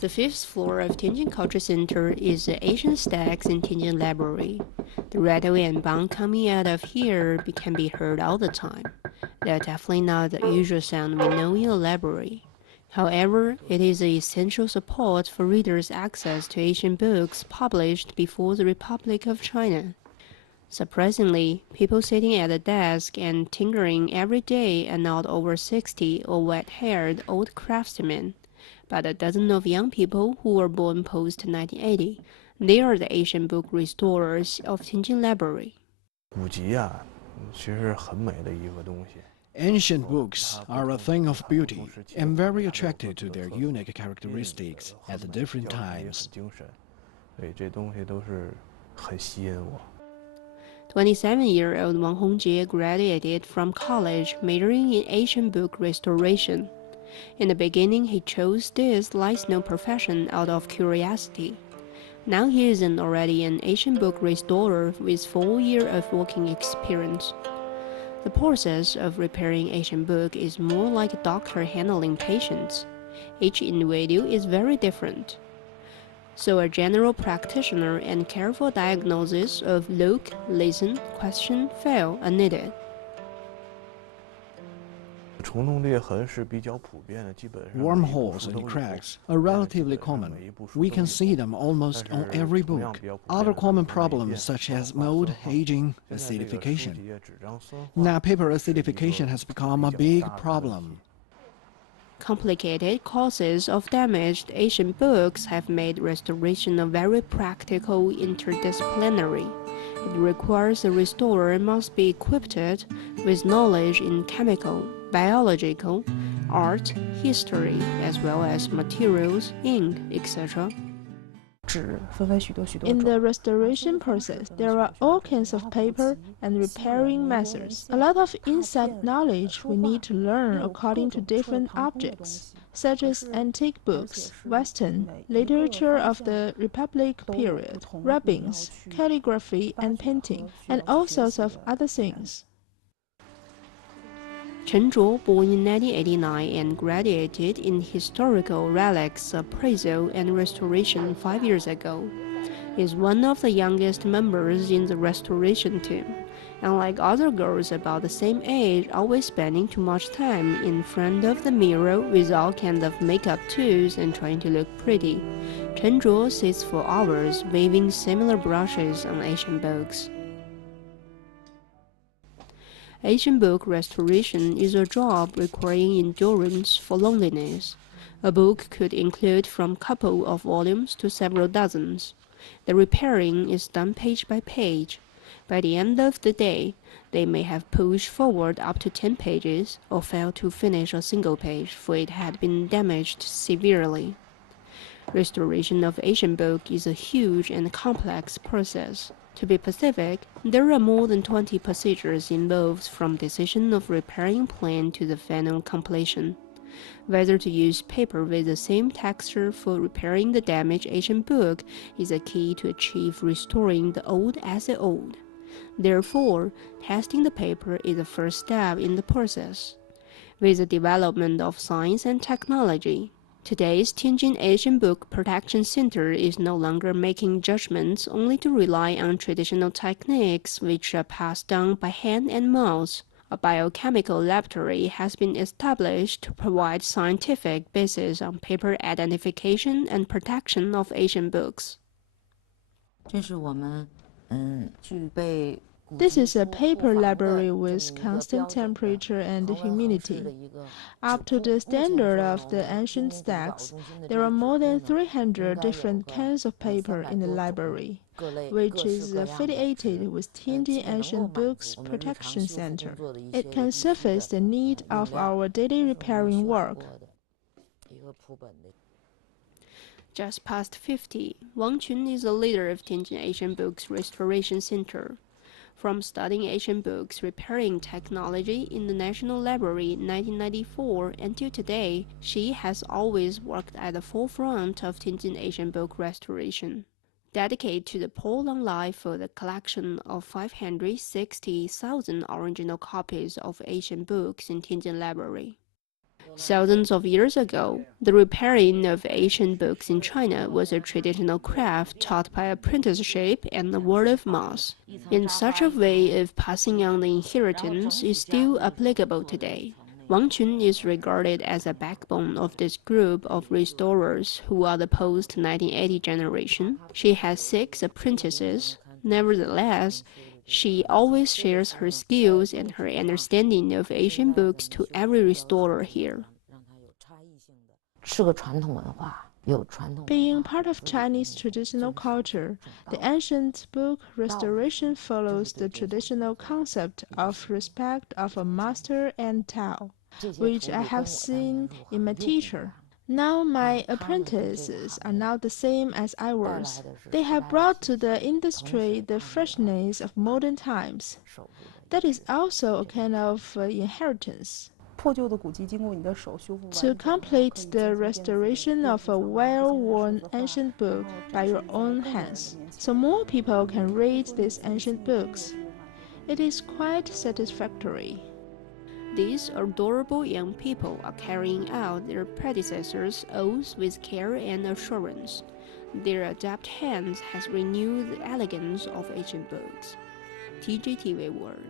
The fifth floor of Tianjin Culture Center is the Asian Stacks in Tianjin Library. The rattle and bang coming out of here can be heard all the time. They're definitely not the usual sound we know in a library. However, it is an essential support for readers' access to Asian books published before the Republic of China. Surprisingly, people sitting at a desk and tinkering every day are not over 60 or white-haired old craftsmen, but a dozen of young people who were born post-1980. They are the Asian book restorers of Tianjin Library. 古籍啊，其实是很美的一个东西。 Ancient books are a thing of beauty and very attractive to their unique characteristics at different times. 所以这东西都是很吸引我。 27-year-old Wang Hongjie graduated from college majoring in Asian book restoration. In the beginning, he chose this like no profession out of curiosity. Now he is already an Asian book restorer with 4 years of working experience. The process of repairing Asian book is more like a doctor handling patients. Each individual is very different. So a general practitioner and careful diagnosis of look, listen, question, feel are needed. 虫洞裂痕是比较普遍的，基本上 Wormholes and cracks are relatively common. We can see them almost on every book. Other common problems such as mold, aging, acidification. Now paper acidification has become a big problem. Complicated causes of damaged Asian books have made restoration a very practical interdisciplinary. It requires the restorer must be equipped with knowledge in chemical, biological, art, history, as well as materials, ink, etc. In the restoration process, there are all kinds of paper and repairing methods. A lot of inside knowledge we need to learn according to different objects, such as antique books, Western, literature of the Republic period, rubbings, calligraphy and painting, and all sorts of other things. Chen Zhuo, born in 1989 and graduated in historical relics appraisal and restoration 5 years ago, is one of the youngest members in the restoration team. Unlike other girls about the same age always spending too much time in front of the mirror with all kinds of makeup tools and trying to look pretty, Chen Zhuo sits for hours waving similar brushes on Asian books. Asian book restoration is a job requiring endurance for loneliness. A book could include from a couple of volumes to several dozens. The repairing is done page by page. By the end of the day, they may have pushed forward up to 10 pages or failed to finish a single page, for it had been damaged severely. Restoration of Asian book is a huge and complex process. To be specific, there are more than 20 procedures involved from decision of repairing plan to the final completion. Whether to use paper with the same texture for repairing the damaged Asian book is a key to achieve restoring the old as the old. Therefore, testing the paper is the first step in the process. With the development of science and technology, today's Tianjin Asian Book Protection Center is no longer making judgments only to rely on traditional techniques which are passed down by hand and mouth. A biochemical laboratory has been established to provide scientific basis on paper identification and protection of Asian books. This is a paper library with constant temperature and humidity. Up to the standard of the ancient stacks, there are more than 300 different kinds of paper in the library, which is affiliated with Tianjin Ancient Books Protection Center. It can surface the need of our daily repairing work. Just past 50, Wang Qun is the leader of Tianjin Asian Books Restoration Center. From studying Asian books repairing technology in the National Library in 1994 until today, she has always worked at the forefront of Tianjin Asian book restoration. Dedicated to the prolonged life for the collection of 560,000 original copies of Asian books in Tianjin Library. Thousands of years ago, the repairing of ancient books in China was a traditional craft taught by apprenticeship and the word of mouth. And such a way of passing on the inheritance is still applicable today. Wang Qun is regarded as a backbone of this group of restorers who are the post-1980 generation. She has 6 apprentices. Nevertheless, she always shares her skills and her understanding of Asian books to every restorer here. Being part of Chinese traditional culture, the ancient book restoration follows the traditional concept of respect of a master and Tao, which I have seen in my teacher. Now my apprentices are not the same as I was. They have brought to the industry the freshness of modern times. That is also a kind of inheritance. To complete the restoration of a well-worn ancient book by your own hands, so more people can read these ancient books. It is quite satisfactory. These adorable young people are carrying out their predecessors' oaths with care and assurance. Their adept hands has renewed the elegance of ancient books. TGTV World.